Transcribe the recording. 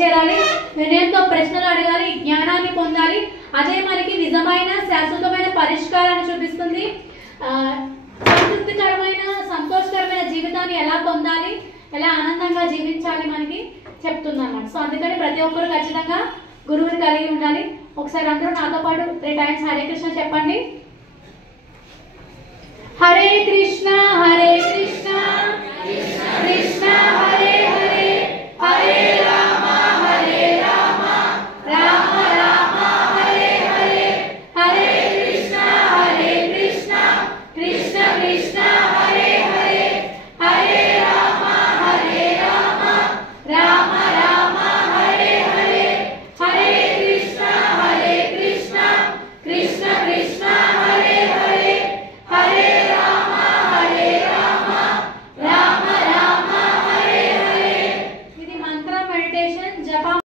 చేరాలి, వినయంతో ప్రశ్నలు అడగాలి, జ్ఞానాన్ని పొందాలి. అదే మనకి నిజమైన శాశ్వతమైన పరిష్కారాన్ని చూపిస్తుంది. సంతృప్తికరమైన సంతోషకరమైన జీవితాన్ని ఎలా పొందాలి, ఎలా ఆనందంగా జీవించాలి మనకి చెప్తుంది అన్నమాట. సో అందుకని ప్రతి ఒక్కరు ఖచ్చితంగా గురువుని కలిగి ఉండాలి. ఒకసారి అందరూ నాతో పాటు 3 times హరే కృష్ణ చెప్పండి. హరే కృష్ణ హరే కృష్ణ కృష్ణ హరే హరే, హరే రామ హరే రామ రామ రామ హరే హరే, హరే కృష్ణ హరే కృష్ణ కృష్ణ కృష్ణ హరే హరే, హరే రామ హరే రామ రామ రామ హరే హరే, హరే కృష్ణ హరే కృష్ణ కృష్ణ కృష్ణ హరే హరే, హరే రామ హరే రామ రామ రామ హరే హరే. ఇది మంత్ర మెడిటేషన్ జపం.